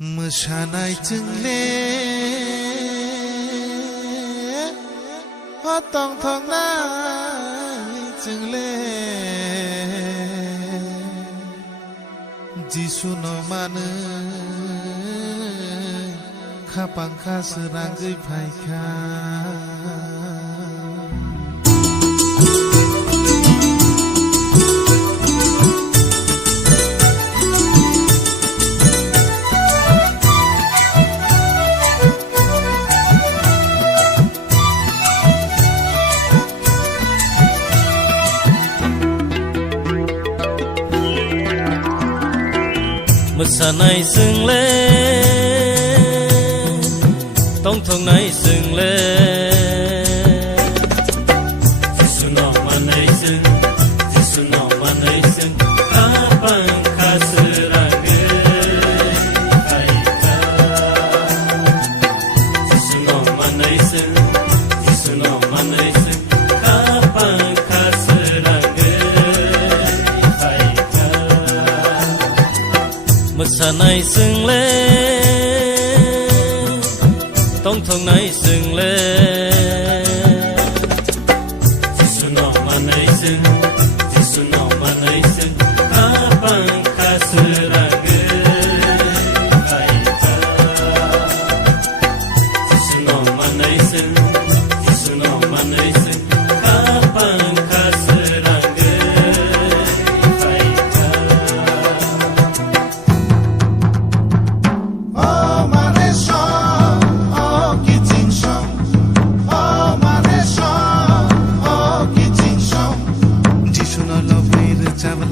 मोसानायजोंले हतं थांनायजोंले जिसुनो मानो खापांखा सोरांगै फायखा मोसानायजोंले दंथंनायजोंले जिसुनाव मानैजों खापांखा सोरांगै फायखा जिसुनाव मानैजों खापांखा सोरांगै फायखा मोसानायजोंले दंथंनायजोंले जिसुनाव मानैजों खापांखा सोरांगै फायखा जिसुनाव मानैजों खापांखा सोरांगै फायखा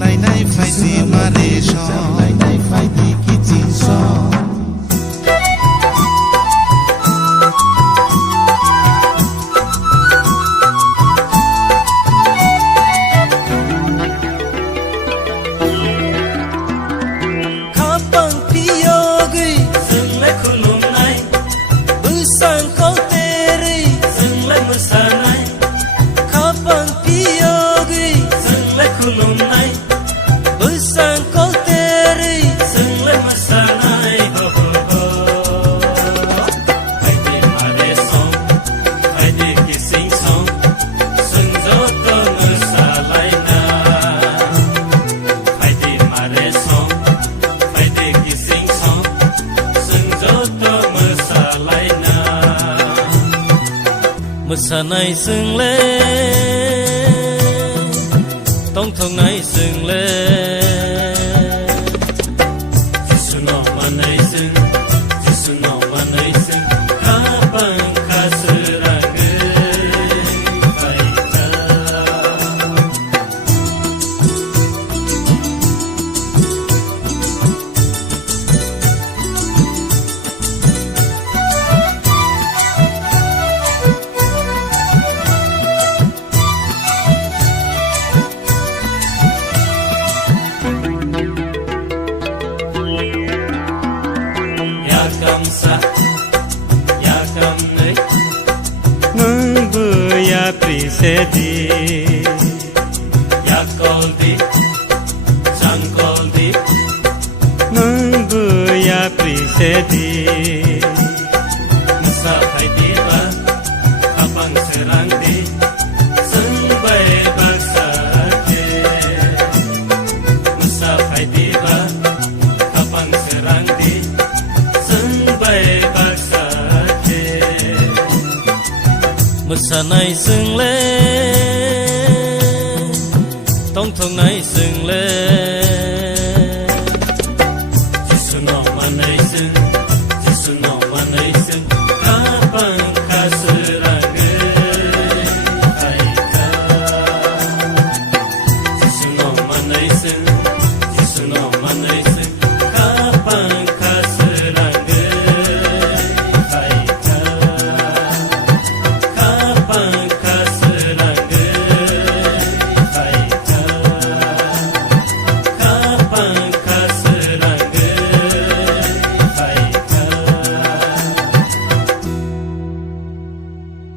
Lainai faidi mare song lainai faidi kiting song Kapang piyogi Zunglai khulumnai Busang kau teri Zunglai musanai Kapang piyogi Zunglai khulumnai Busang kau teri Zunglai musanai Ho ho ho Haide mare song Haide kissing song Sunjo to musalai na Haide mare song Haide kissing song Sunjo to musalai na Mosanayjोंले दंथंनायजोंले जिसुनाव मानैजों खापांखा सोरांगै फायखा Yakamsa, yakamnei Nunggu ya prisedi Yakoldi, sangkoldi Nunggu ya prisedi Musafai diba, kapang serangdi Sembay baksake Musafai diba, kapang serangdi मोसानायजोंले दंथंनायजोंले